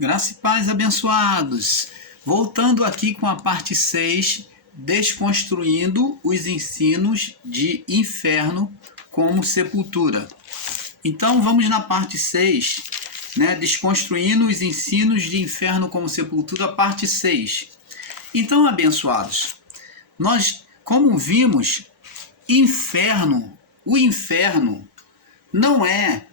Graça e paz, abençoados. Voltando aqui com a parte 6, desconstruindo os ensinos de inferno como sepultura. Então vamos na parte 6, desconstruindo os ensinos de inferno como sepultura, parte 6. Então, abençoados, nós, como vimos, o inferno não é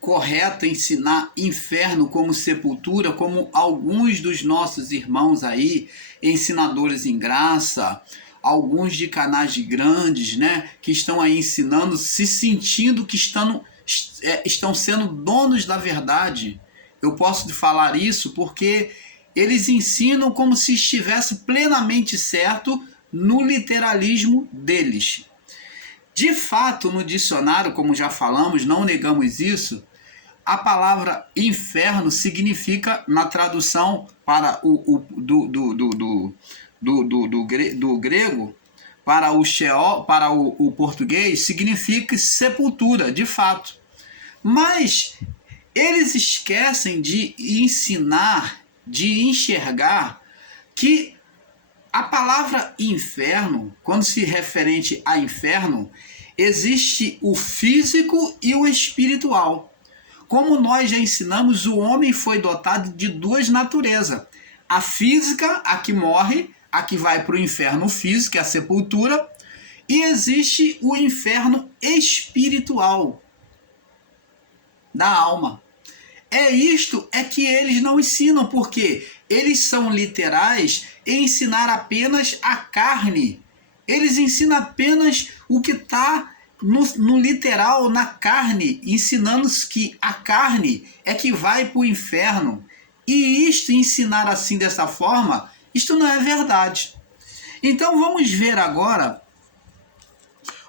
correto ensinar inferno como sepultura, como alguns dos nossos irmãos aí, ensinadores em graça, alguns de canais grandes, que estão aí ensinando, se sentindo que estão sendo donos da verdade. Eu posso falar isso porque eles ensinam como se estivesse plenamente certo no literalismo deles. De fato, no dicionário, como já falamos, não negamos isso, a palavra inferno significa, na tradução para do grego, para o Sheol, para o português, significa sepultura, de fato. Mas eles esquecem de ensinar, de enxergar que a palavra inferno, quando se referente a inferno, existe o físico e o espiritual. Como nós já ensinamos, o homem foi dotado de duas naturezas. A física, a que morre, a que vai para o inferno físico, a sepultura, e existe o inferno espiritual da alma. Isto que eles não ensinam, porque eles são literais em ensinar apenas a carne. Eles ensinam apenas o que está no literal, na carne, ensinando que a carne é que vai para o inferno. E ensinar assim, dessa forma, isto não é verdade. Então vamos ver agora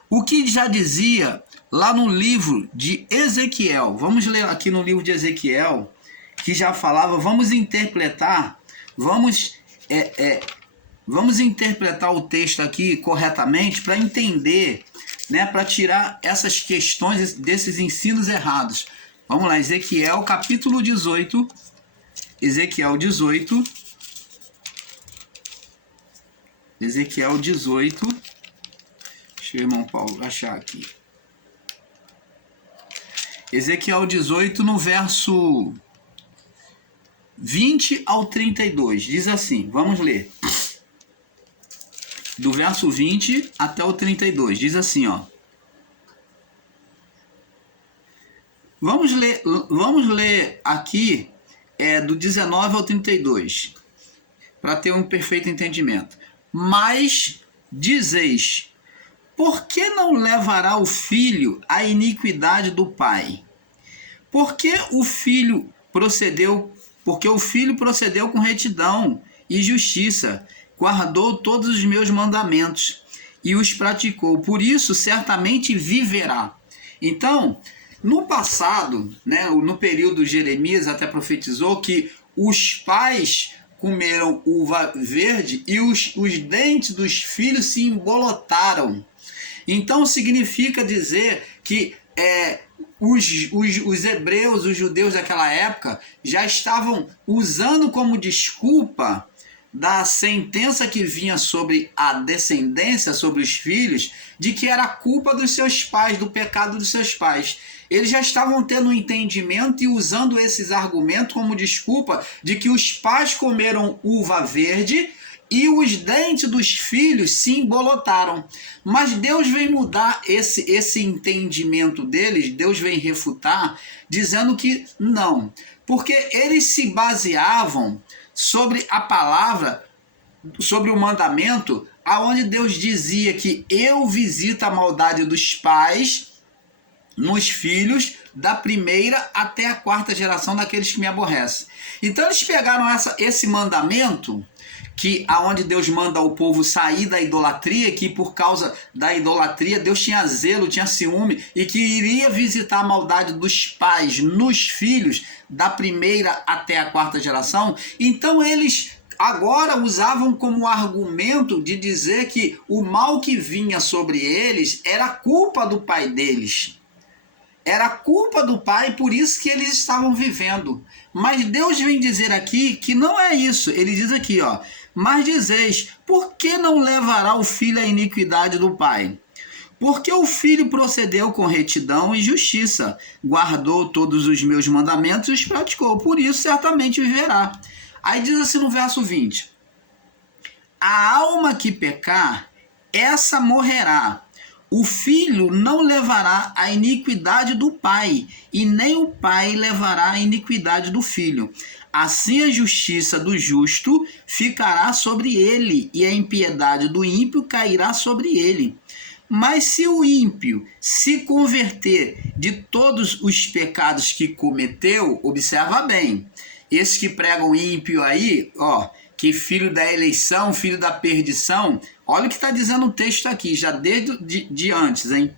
o que já dizia lá no livro de Ezequiel. Vamos ler aqui no livro de Ezequiel, que já falava, vamos interpretar o texto aqui corretamente para entender, para tirar essas questões desses ensinos errados. Vamos lá, Ezequiel capítulo 18, Ezequiel 18, deixa o irmão Paulo achar aqui. Ezequiel 18, no verso 20 ao 32, diz assim, vamos ler. Do verso 20 até o 32, diz assim, ó. Vamos ler aqui do 19 ao 32, para ter um perfeito entendimento. Mas dizeis, por que não levará o filho a iniquidade do pai? Porque o filho procedeu com retidão e justiça, guardou todos os meus mandamentos e os praticou, por isso certamente viverá. Então, no passado, no período de Jeremias até profetizou que os pais comeram uva verde e os dentes dos filhos se embolotaram. Então significa dizer que os hebreus, os judeus daquela época, já estavam usando como desculpa da sentença que vinha sobre a descendência, sobre os filhos, de que era culpa dos seus pais, do pecado dos seus pais. Eles já estavam tendo um entendimento e usando esses argumentos como desculpa de que os pais comeram uva verde e os dentes dos filhos se embolotaram. Mas Deus vem mudar esse entendimento deles, Deus vem refutar, dizendo que não. Porque eles se baseavam sobre a palavra, sobre o mandamento, aonde Deus dizia que eu visito a maldade dos pais nos filhos, da primeira até a quarta geração daqueles que me aborrecem. Então eles pegaram esse mandamento, que aonde Deus manda o povo sair da idolatria, que por causa da idolatria Deus tinha zelo, tinha ciúme, e que iria visitar a maldade dos pais nos filhos, da primeira até a quarta geração. Então eles agora usavam como argumento de dizer que o mal que vinha sobre eles era culpa do pai deles. Era culpa do pai, por isso que eles estavam vivendo. Mas Deus vem dizer aqui que não é isso. Ele diz aqui, ó: mas dizeis, por que não levará o filho à iniquidade do pai? Porque o filho procedeu com retidão e justiça, guardou todos os meus mandamentos e os praticou, por isso certamente viverá. Aí diz assim no verso 20: a alma que pecar, essa morrerá. O filho não levará a iniquidade do pai, e nem o pai levará a iniquidade do filho. Assim a justiça do justo ficará sobre ele, e a impiedade do ímpio cairá sobre ele. Mas se o ímpio se converter de todos os pecados que cometeu, observa bem, esses que pregam ímpio aí, ó, que filho da eleição, filho da perdição, olha o que está dizendo o texto aqui, já desde de antes, hein?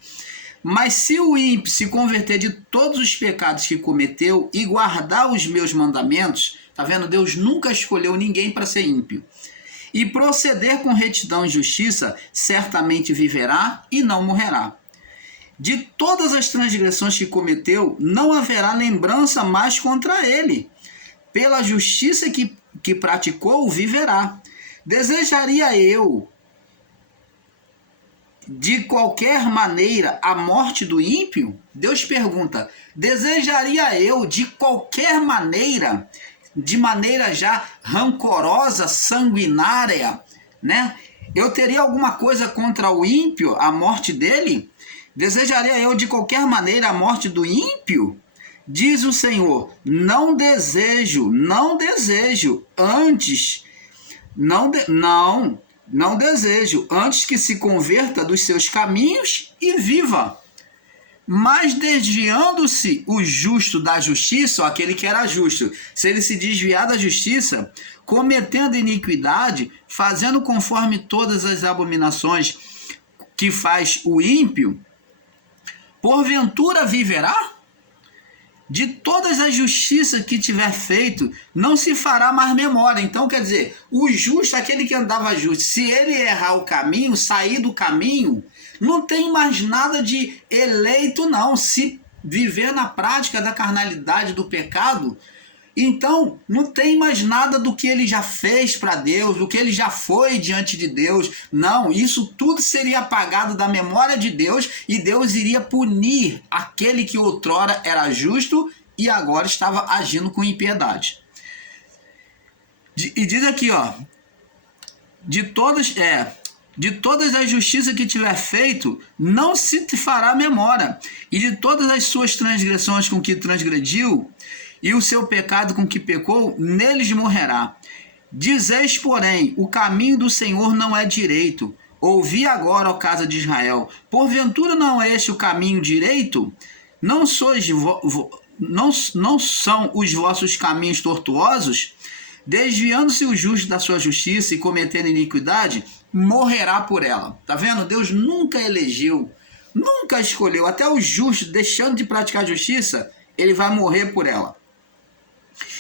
Mas se o ímpio se converter de todos os pecados que cometeu e guardar os meus mandamentos, tá vendo? Deus nunca escolheu ninguém para ser ímpio. E proceder com retidão e justiça, certamente viverá e não morrerá. De todas as transgressões que cometeu, não haverá lembrança mais contra ele. Pela justiça que praticou, viverá. Desejaria eu, de qualquer maneira, a morte do ímpio? Deus pergunta: desejaria eu, de qualquer maneira, de maneira já rancorosa, sanguinária, né? Eu teria alguma coisa contra o ímpio, a morte dele? Desejaria eu de qualquer maneira a morte do ímpio? Diz o Senhor: não desejo, antes, não desejo, antes que se converta dos seus caminhos e viva. Mas desviando-se o justo da justiça, ou aquele que era justo, se ele se desviar da justiça, cometendo iniquidade, fazendo conforme todas as abominações que faz o ímpio, porventura viverá? De todas as justiças que tiver feito, não se fará mais memória. Então, quer dizer, o justo, aquele que andava justo, se ele errar o caminho, sair do caminho, não tem mais nada de eleito, não. Se viver na prática da carnalidade, do pecado, então não tem mais nada do que ele já fez para Deus, do que ele já foi diante de Deus. Não, isso tudo seria apagado da memória de Deus e Deus iria punir aquele que outrora era justo e agora estava agindo com impiedade. E diz aqui, ó: de todas as justiças que tiver feito, não se te fará memória, e de todas as suas transgressões com que transgrediu, e o seu pecado com que pecou, neles morrerá. Dizeis, porém, o caminho do Senhor não é direito. Ouvi agora, ó casa de Israel: porventura não é este o caminho direito? Não são os vossos caminhos tortuosos? Desviando-se o justo da sua justiça e cometendo iniquidade, morrerá por ela. Tá vendo? Deus nunca elegeu, nunca escolheu. Até o justo, deixando de praticar justiça, ele vai morrer por ela.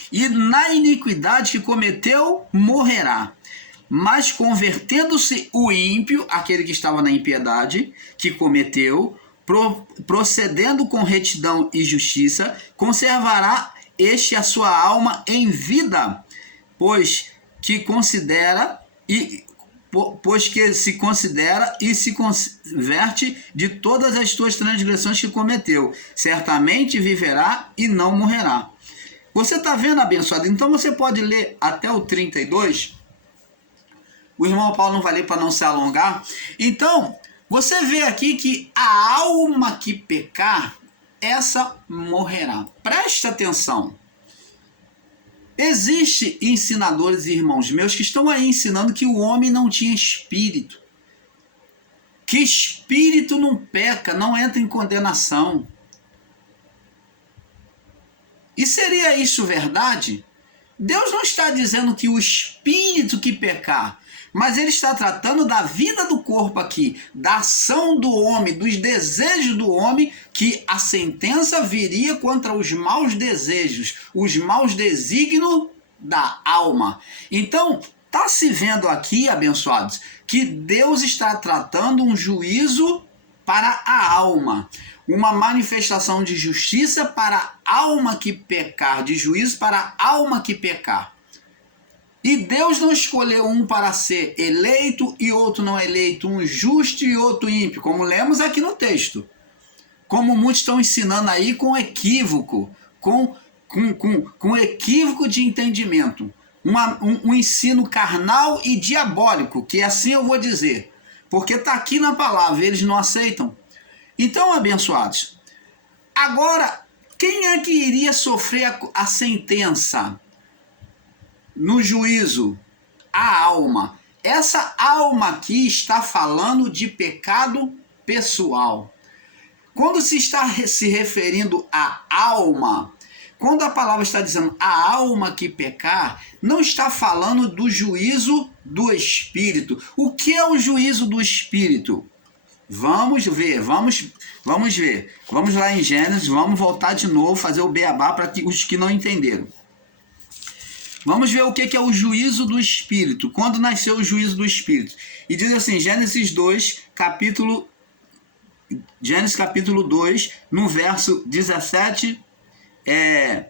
E na iniquidade que cometeu, morrerá. Mas convertendo-se o ímpio, aquele que estava na impiedade, que cometeu, procedendo com retidão e justiça, conservará este a sua alma em vida, pois que se considera e se converte de todas as suas transgressões que cometeu. Certamente viverá e não morrerá. Você está vendo, abençoado? Então você pode ler até o 32. O irmão Paulo não vai ler para não se alongar. Então, você vê aqui que a alma que pecar, essa morrerá. Preste atenção. Existem ensinadores e irmãos meus que estão aí ensinando que o homem não tinha espírito. Que espírito não peca, não entra em condenação. E seria isso verdade? Deus não está dizendo que o espírito que pecar, mas ele está tratando da vida do corpo aqui, da ação do homem, dos desejos do homem, que a sentença viria contra os maus desejos, os maus desígnios da alma. Então, está se vendo aqui, abençoados, que Deus está tratando um juízo para a alma. uma manifestação de justiça para a alma que pecar, de juízo para a alma que pecar. E Deus não escolheu um para ser eleito e outro não eleito, um justo e outro ímpio, como lemos aqui no texto. Como muitos estão ensinando aí com equívoco, com equívoco de entendimento. Um ensino carnal e diabólico, que assim eu vou dizer. Porque está aqui na palavra, eles não aceitam. Então, abençoados, agora, quem é que iria sofrer a sentença no juízo? A alma. Essa alma aqui está falando de pecado pessoal. Quando se está se referindo à alma, quando a palavra está dizendo a alma que pecar, não está falando do juízo do Espírito. O que é o juízo do Espírito? Vamos ver. Vamos lá em Gênesis, vamos voltar de novo, fazer o beabá para os que não entenderam. Vamos ver o que é o juízo do Espírito. Quando nasceu o juízo do Espírito? E diz assim, Gênesis capítulo 2, no verso 16 e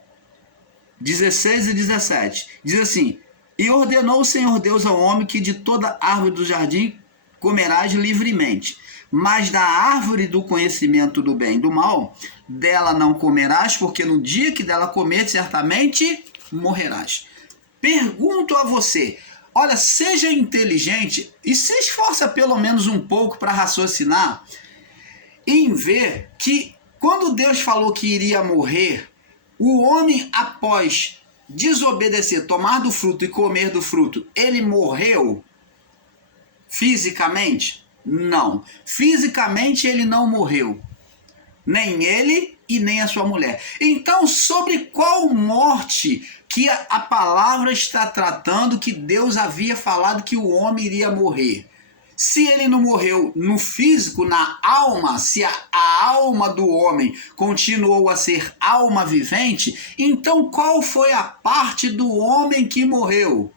17. Diz assim, e ordenou o Senhor Deus ao homem que de toda árvore do jardim comerás livremente, mas da árvore do conhecimento do bem e do mal, dela não comerás, porque no dia que dela comer, certamente morrerás. Pergunto a você, olha, seja inteligente e se esforça pelo menos um pouco para raciocinar em ver que quando Deus falou que iria morrer, o homem após desobedecer, tomar do fruto e comer do fruto, ele morreu fisicamente? Não. Fisicamente ele não morreu. Nem ele e nem a sua mulher. Então, sobre qual morte que a palavra está tratando que Deus havia falado que o homem iria morrer? Se ele não morreu no físico, na alma, se a alma do homem continuou a ser alma vivente, então qual foi a parte do homem que morreu?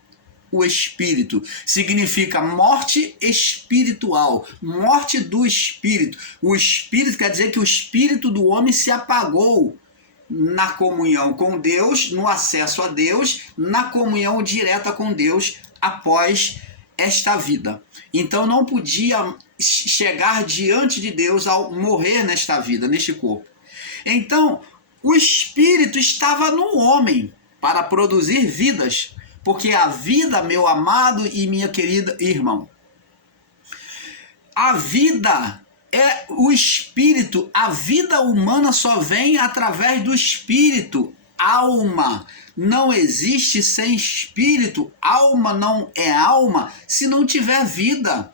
O espírito. Significa morte espiritual, morte do espírito. O espírito quer dizer que o espírito do homem se apagou na comunhão com Deus, no acesso a Deus, na comunhão direta com Deus após esta vida. Então não podia chegar diante de Deus ao morrer nesta vida, neste corpo. Então o espírito estava no homem para produzir vidas, porque a vida, meu amado e minha querida irmão, a vida é o espírito, a vida humana só vem através do espírito. Alma não existe sem espírito, alma não é alma se não tiver vida.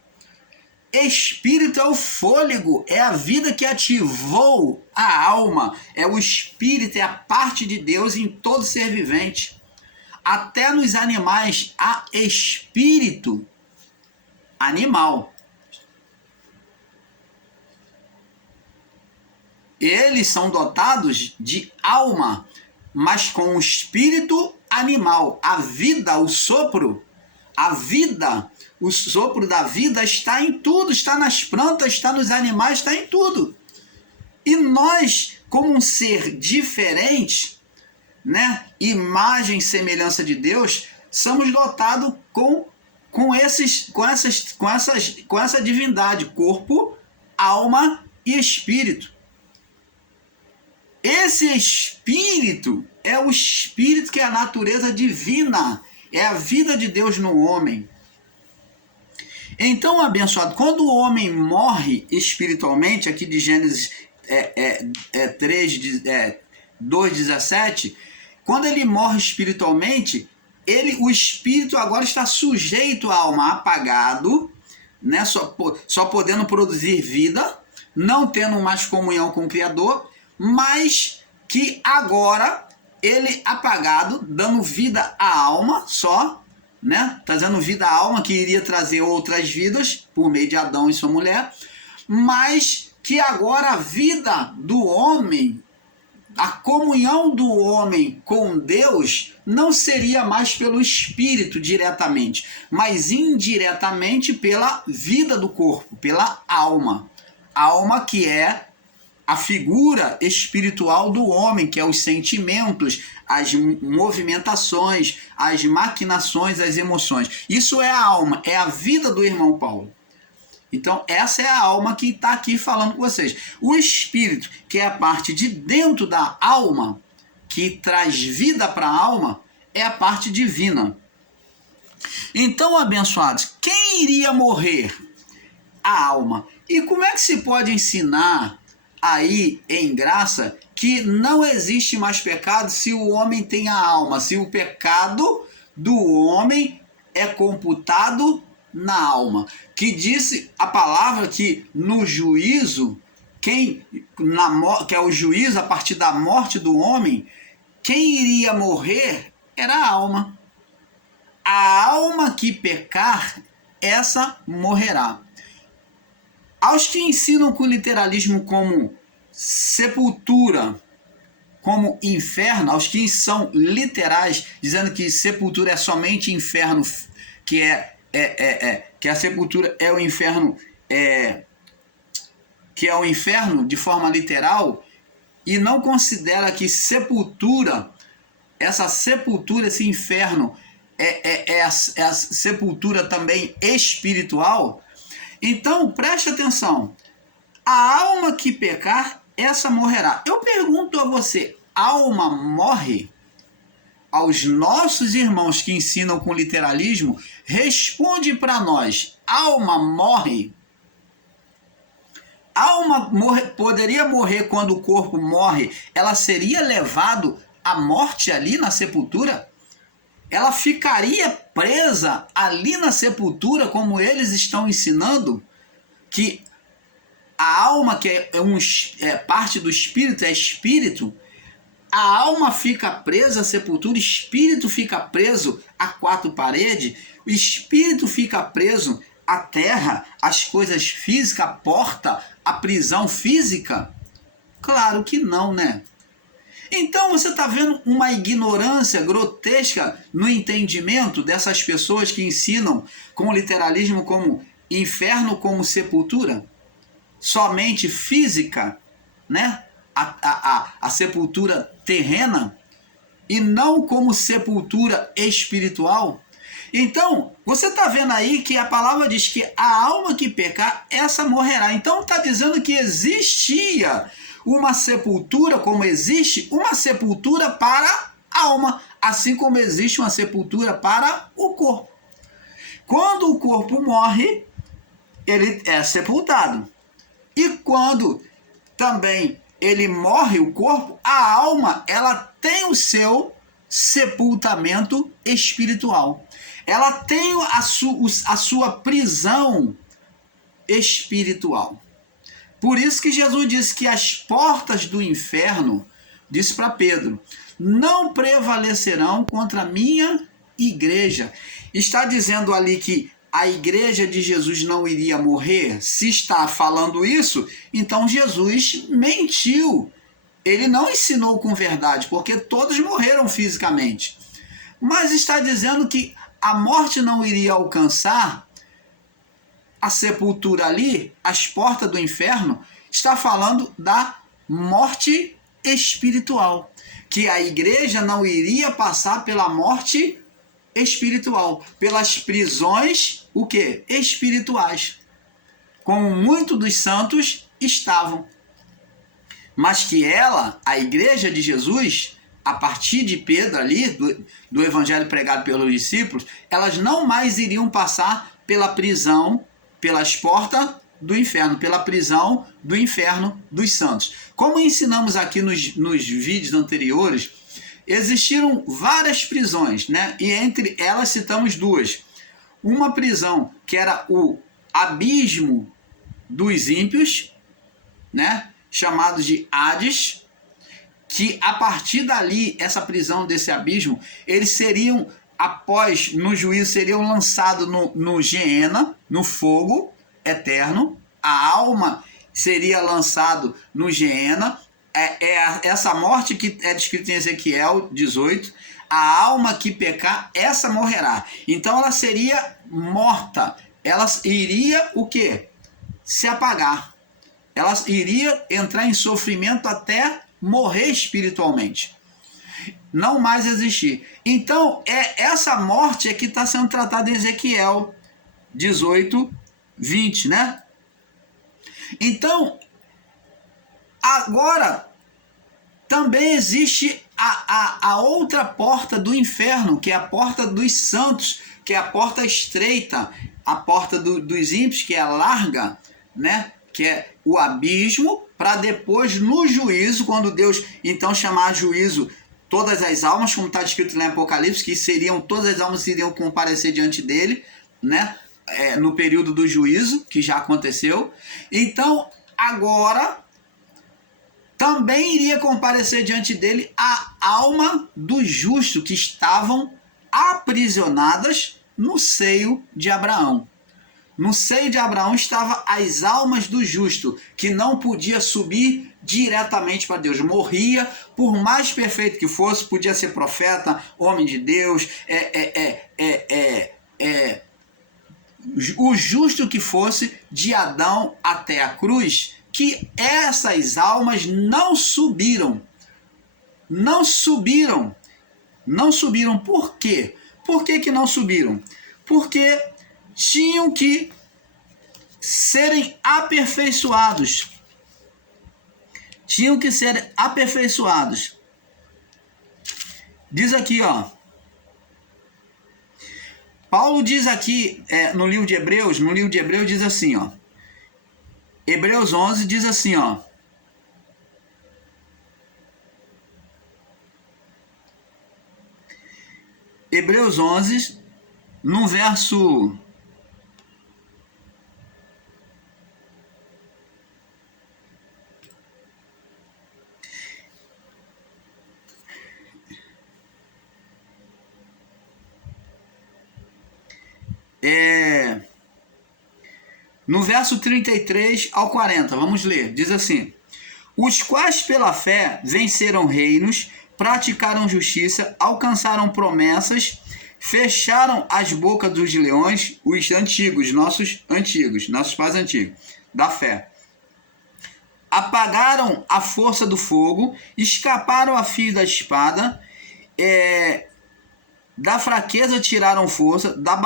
Espírito é o fôlego, é a vida que ativou a alma, é o espírito, é a parte de Deus em todo ser vivente. Até nos animais há espírito animal. Eles são dotados de alma, mas com o espírito animal. A vida, o sopro da vida está em tudo, está nas plantas, está nos animais, está em tudo. E nós, como um ser diferente, né, imagem e semelhança de Deus, somos dotados com essa divindade, corpo, alma e espírito. Esse espírito é o espírito que é a natureza divina, é a vida de Deus no homem. Então, abençoado, quando o homem morre espiritualmente, aqui de Gênesis 2:17, quando ele morre espiritualmente, o espírito agora está sujeito à alma, apagado, né, só podendo produzir vida, não tendo mais comunhão com o Criador, mas que agora ele apagado, dando vida à alma só, né, trazendo vida à alma que iria trazer outras vidas por meio de Adão e sua mulher, mas que agora a vida do homem, a comunhão do homem com Deus não seria mais pelo espírito diretamente, mas indiretamente pela vida do corpo, pela alma. Alma que é a figura espiritual do homem, que é os sentimentos, as movimentações, as maquinações, as emoções. Isso é a alma, é a vida do irmão Paulo. Então, essa é a alma que está aqui falando com vocês. O espírito, que é a parte de dentro da alma, que traz vida para a alma, é a parte divina. Então, abençoados, quem iria morrer? A alma. E como é que se pode ensinar aí em graça que não existe mais pecado se o homem tem a alma, se o pecado do homem é computado na alma? Que disse a palavra que no juízo, que é o juízo a partir da morte do homem, quem iria morrer era a alma. A alma que pecar, essa morrerá. Aos que ensinam com literalismo como sepultura, como inferno, aos que são literais, dizendo que sepultura é somente inferno, que a sepultura é o inferno, que é o inferno de forma literal, e não considera que sepultura, essa sepultura, esse inferno, é a sepultura também espiritual. Então, preste atenção. A alma que pecar, essa morrerá. Eu pergunto a você, alma morre? Aos nossos irmãos que ensinam com literalismo, responde para nós, alma morre? Alma poderia morrer quando o corpo morre? Ela seria levado à morte ali na sepultura? Ela ficaria presa ali na sepultura, como eles estão ensinando, que a alma, que é parte do espírito, é espírito, a alma fica presa à sepultura, o espírito fica preso a quatro paredes, o espírito fica preso à terra, às coisas físicas, a porta, a prisão física? Claro que não, né? Então você está vendo uma ignorância grotesca no entendimento dessas pessoas que ensinam com o literalismo como inferno como sepultura? Somente física, né? A sepultura terrena, e não como sepultura espiritual. Então, você está vendo aí que a palavra diz que a alma que pecar, essa morrerá. Então está dizendo que existia uma sepultura, como existe uma sepultura para a alma, assim como existe uma sepultura para o corpo. Quando o corpo morre, ele é sepultado. E quando também ele morre, o corpo, a alma, ela tem o seu sepultamento espiritual. Ela tem a sua prisão espiritual. Por isso que Jesus disse que as portas do inferno, disse para Pedro, não prevalecerão contra a minha igreja. Está dizendo ali que a igreja de Jesus não iria morrer? Se está falando isso, então Jesus mentiu. Ele não ensinou com verdade, porque todos morreram fisicamente. Mas está dizendo que a morte não iria alcançar a sepultura ali, as portas do inferno. Está falando da morte espiritual, que a igreja não iria passar pela morte espiritual, pelas prisões, o quê? Espirituais, como muitos dos santos estavam. Mas que ela, a igreja de Jesus, a partir de Pedro ali, do evangelho pregado pelos discípulos, elas não mais iriam passar pela prisão, pelas portas do inferno, pela prisão do inferno dos santos. Como ensinamos aqui nos vídeos anteriores, existiram várias prisões, né? E entre elas citamos duas. Uma prisão que era o abismo dos ímpios, né? Chamado de Hades, que a partir dali, essa prisão desse abismo, eles seriam, no juízo, seriam lançados no Geena, no fogo eterno. A alma seria lançado no Geena. Essa morte que é descrita em Ezequiel 18, a alma que pecar, essa morrerá. Então ela seria morta, ela iria o quê? Se apagar. ela iria entrar em sofrimento até morrer espiritualmente, não mais existir. Então, essa morte é que está sendo tratada em Ezequiel 18, 20, né? Então, agora, também existe a outra porta do inferno, que é a porta dos santos, que é a porta estreita, a porta dos ímpios, que é larga, né? Que é o abismo, para depois, no juízo, quando Deus então chamar a juízo todas as almas, como está escrito lá em Apocalipse, que todas as almas iriam comparecer diante dele, né? No período do juízo, que já aconteceu. Então, agora, também iria comparecer diante dele a alma dos justos que estavam aprisionadas no seio de Abraão. No seio de Abraão estavam as almas do justo, que não podia subir diretamente para Deus. Morria, por mais perfeito que fosse, podia ser profeta, homem de Deus, o justo que fosse, de Adão até a cruz, que essas almas não subiram. Não subiram. Não subiram. Por quê? Por que não subiram? Porque tinham que serem aperfeiçoados. Tinham que ser aperfeiçoados. Diz aqui, ó. Paulo diz aqui, no livro de Hebreus diz assim, ó. Hebreus 11 diz assim, ó. Hebreus 11, no verso... No verso 33 ao 40, vamos ler, diz assim: os quais pela fé venceram reinos, praticaram justiça, alcançaram promessas, fecharam as bocas dos leões, os antigos, nossos pais antigos, da fé. Apagaram a força do fogo, escaparam a fio da espada, da fraqueza tiraram força, na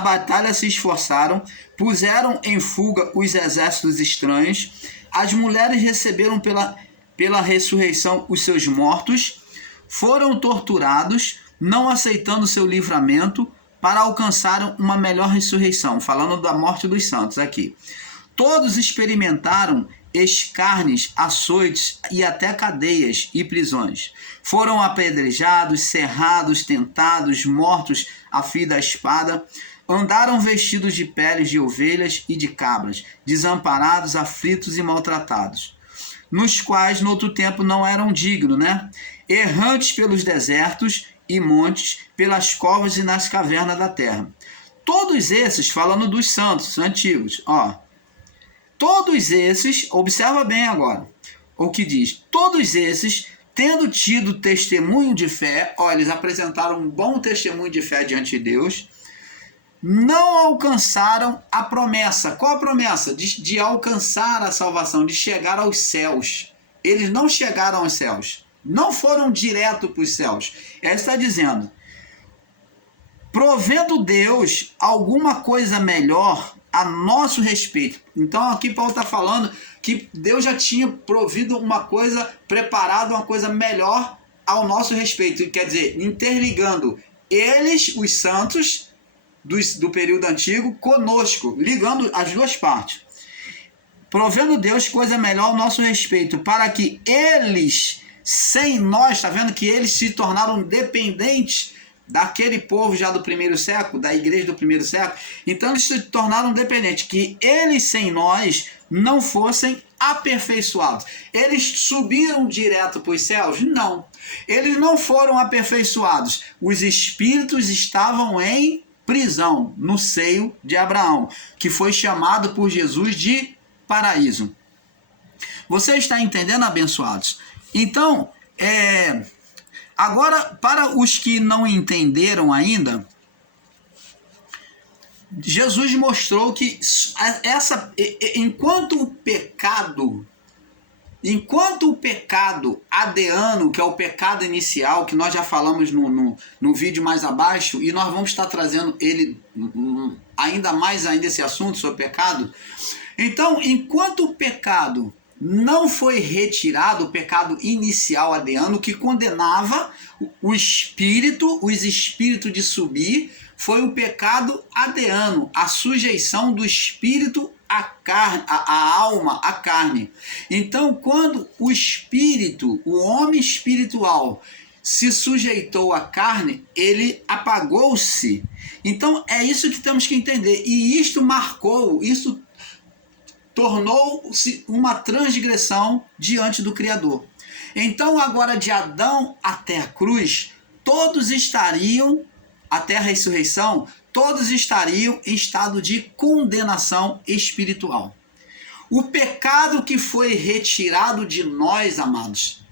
batalha se esforçaram, puseram em fuga os exércitos estranhos, as mulheres receberam pela ressurreição os seus mortos, foram torturados, não aceitando seu livramento, para alcançar uma melhor ressurreição, falando da morte dos santos aqui. Todos experimentaram escárnios, açoites e até cadeias e prisões. Foram apedrejados, serrados, tentados, mortos a fio da espada. Andaram vestidos de peles de ovelhas e de cabras, desamparados, aflitos e maltratados, nos quais no outro tempo não eram dignos, né? Errantes pelos desertos e montes, pelas covas e nas cavernas da terra. Todos esses, falando dos santos antigos, ó. Todos esses, observa bem agora o que diz. Todos esses, tendo tido testemunho de fé, ó, eles apresentaram um bom testemunho de fé diante de Deus, não alcançaram a promessa. Qual a promessa? De alcançar a salvação, de chegar aos céus. Eles não chegaram aos céus. Não foram direto para os céus. Ele está dizendo, provendo Deus alguma coisa melhor a nosso respeito. Então aqui Paulo está falando que Deus já tinha provido uma coisa, preparado uma coisa melhor ao nosso respeito. Quer dizer, interligando eles, os santos do período antigo, conosco, ligando as duas partes. Provendo Deus coisa melhor ao nosso respeito, para que eles, sem nós, está vendo que eles se tornaram dependentes daquele povo já do primeiro século, da igreja do primeiro século. Então eles se tornaram dependentes, que eles sem nós não fossem aperfeiçoados. Eles subiram direto para os céus? Não. Eles não foram aperfeiçoados. Os espíritos estavam em prisão, no seio de Abraão, que foi chamado por Jesus de paraíso. Você está entendendo, abençoados? Então, agora, para os que não entenderam ainda, Jesus mostrou que enquanto o pecado adeano, que é o pecado inicial, que nós já falamos no vídeo mais abaixo, e nós vamos estar trazendo ele ainda mais esse assunto sobre pecado. Então, enquanto o pecado não foi retirado, o pecado inicial adeano, que condenava os espíritos de subir, foi o pecado adeano, a sujeição do espírito à carne, a alma, à carne. Então, quando o espírito, o homem espiritual, se sujeitou à carne, ele apagou-se. Então, é isso que temos que entender. E isto tornou-se uma transgressão diante do Criador. Então, agora de Adão até a cruz, todos estariam, até a ressurreição, todos estariam em estado de condenação espiritual. O pecado que foi retirado de nós, amados,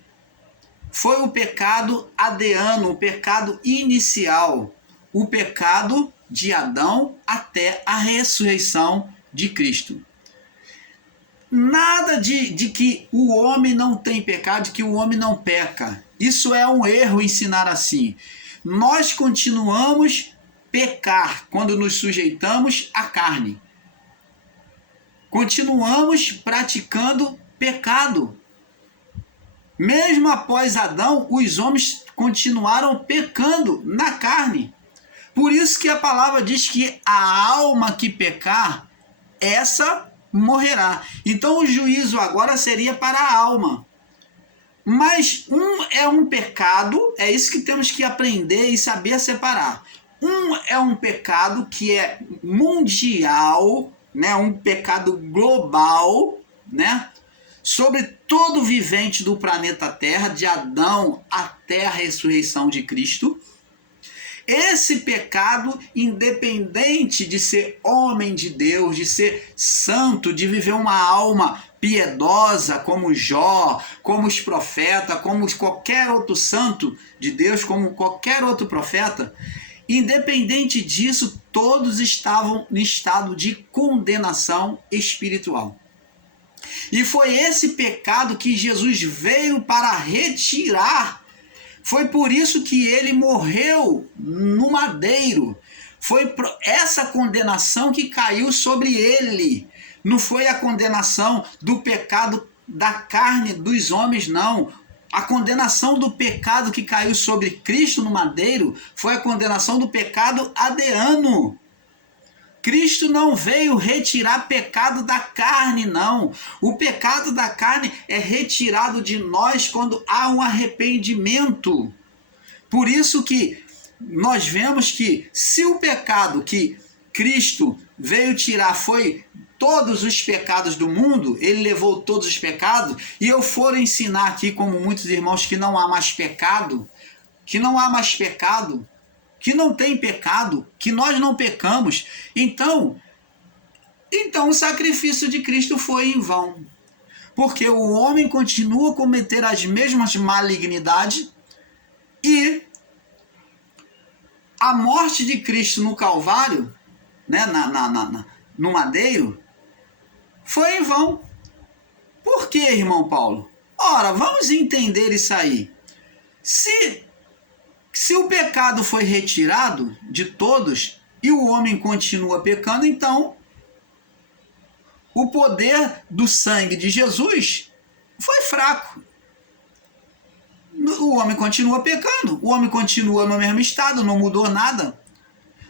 foi o pecado adeano, o pecado inicial, o pecado de Adão até a ressurreição de Cristo. Nada de que o homem não tem pecado, de que o homem não peca. Isso é um erro ensinar assim. Nós continuamos pecar quando nos sujeitamos à carne. Continuamos praticando pecado. Mesmo após Adão, os homens continuaram pecando na carne. Por isso que a palavra diz que a alma que pecar, essa morrerá. Então o juízo agora seria para a alma. Mas é um pecado, é isso que temos que aprender e saber separar. É um pecado que é mundial, né? Um pecado global, né? Sobre todo vivente do planeta Terra, de Adão até a ressurreição de Cristo. Esse pecado, independente de ser homem de Deus, de ser santo, de viver uma alma piedosa como Jó, como os profetas, como qualquer outro santo de Deus, como qualquer outro profeta, independente disso, todos estavam em estado de condenação espiritual. E foi esse pecado que Jesus veio para retirar. Foi por isso que ele morreu no madeiro. Foi essa condenação que caiu sobre ele. Não foi a condenação do pecado da carne dos homens, não. A condenação do pecado que caiu sobre Cristo no madeiro foi a condenação do pecado adeano. Cristo não veio retirar pecado da carne, não. O pecado da carne é retirado de nós quando há um arrependimento. Por isso que nós vemos que se o pecado que Cristo veio tirar foi todos os pecados do mundo, ele levou todos os pecados, e eu for ensinar aqui, como muitos irmãos, que não há mais pecado, que não tem pecado, que nós não pecamos, então o sacrifício de Cristo foi em vão. Porque o homem continua a cometer as mesmas malignidades e a morte de Cristo no Calvário, né, no madeiro, foi em vão. Por quê, irmão Paulo? Ora, vamos entender isso aí. Se o pecado foi retirado de todos e o homem continua pecando, então o poder do sangue de Jesus foi fraco. O homem continua pecando, o homem continua no mesmo estado, não mudou nada.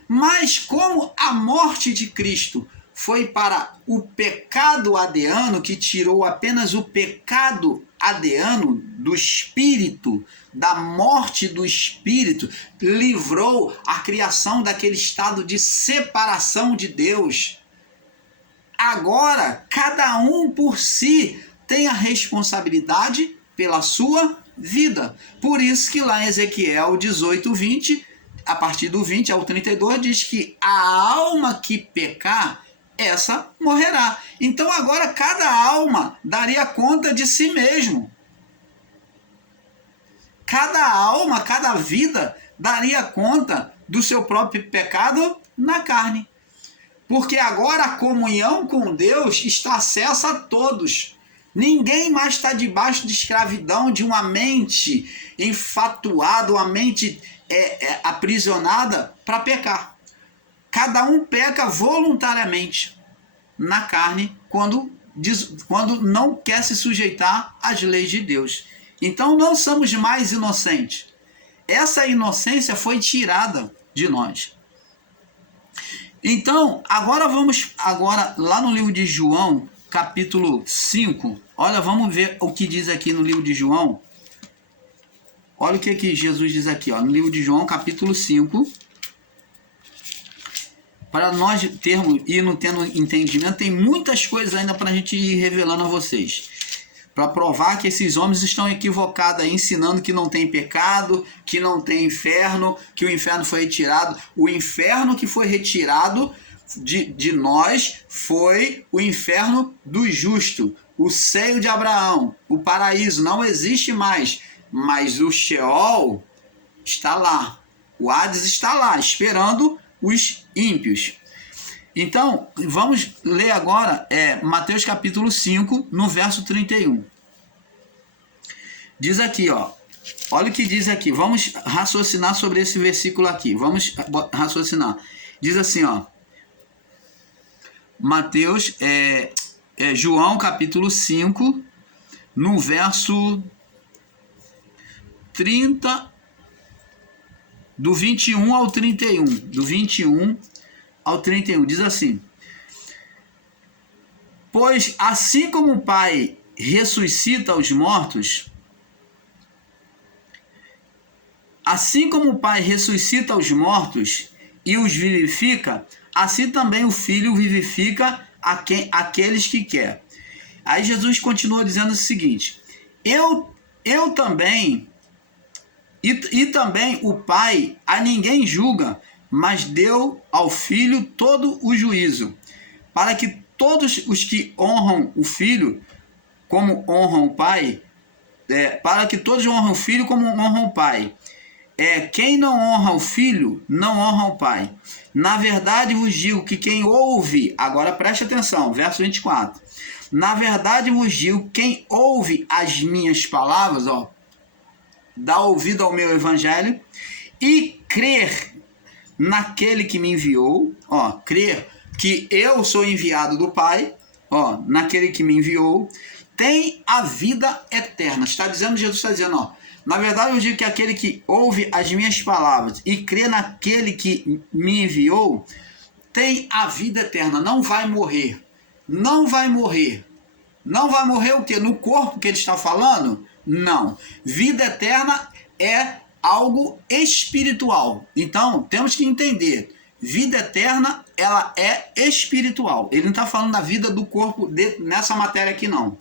Mas como a morte de Cristo foi para o pecado adeano, que tirou apenas o pecado adeano do espírito, da morte do espírito, livrou a criação daquele estado de separação de Deus. Agora, cada um por si tem a responsabilidade pela sua vida. Por isso que lá em Ezequiel 18, 20, a partir do 20 ao 32, diz que a alma que pecar, essa morrerá. Então agora cada alma daria conta de si mesmo. Cada alma, cada vida daria conta do seu próprio pecado na carne. Porque agora a comunhão com Deus está acessa a todos. Ninguém mais está debaixo de escravidão de uma mente enfatuada, uma mente aprisionada para pecar. Cada um peca voluntariamente na carne quando não quer se sujeitar às leis de Deus. Então não somos mais inocentes. Essa inocência foi tirada de nós. Então, vamos lá no livro de João, capítulo 5. Olha, vamos ver o que diz aqui no livro de João. Olha o que Jesus diz aqui, ó, no livro de João, capítulo 5. Para nós não tendo entendimento, tem muitas coisas ainda para a gente ir revelando a vocês. Para provar que esses homens estão equivocados, ensinando que não tem pecado, que não tem inferno, que o inferno foi retirado. O inferno que foi retirado de nós foi o inferno do justo, o seio de Abraão, o paraíso não existe mais, mas o Sheol está lá, o Hades está lá, esperando os ímpios. Então, vamos ler agora Mateus capítulo 5, no verso 31. Diz aqui, ó. Olha o que diz aqui. Vamos raciocinar sobre esse versículo aqui. Vamos raciocinar. Diz assim, ó. Mateus, João capítulo 5, no verso 30, do 21 ao 31. Do 21 ao 31. Diz assim: pois assim como o Pai ressuscita os mortos, e os vivifica, assim também o Filho vivifica aqueles que quer. Aí Jesus continua dizendo o seguinte: eu também, e também o Pai a ninguém julga, mas deu ao Filho todo o juízo, para que todos os que honram o Filho como honram o Pai, para que todos honram o Filho como honram o Pai. Quem não honra o Filho, não honra o Pai. Na verdade vos digo que quem ouve, agora preste atenção, verso 24. Na verdade vos digo, quem ouve as minhas palavras, ó, dá ouvido ao meu evangelho, e crer naquele que me enviou, ó, crer que eu sou enviado do Pai, ó, naquele que me enviou, tem a vida eterna. Jesus está dizendo, ó, na verdade eu digo que aquele que ouve as minhas palavras e crê naquele que me enviou, tem a vida eterna, não vai morrer. Não vai morrer. Não vai morrer o quê? No corpo que ele está falando? Não. Vida eterna é algo espiritual. Então, temos que entender. Vida eterna, ela é espiritual. Ele não está falando da vida do corpo nessa matéria aqui, não.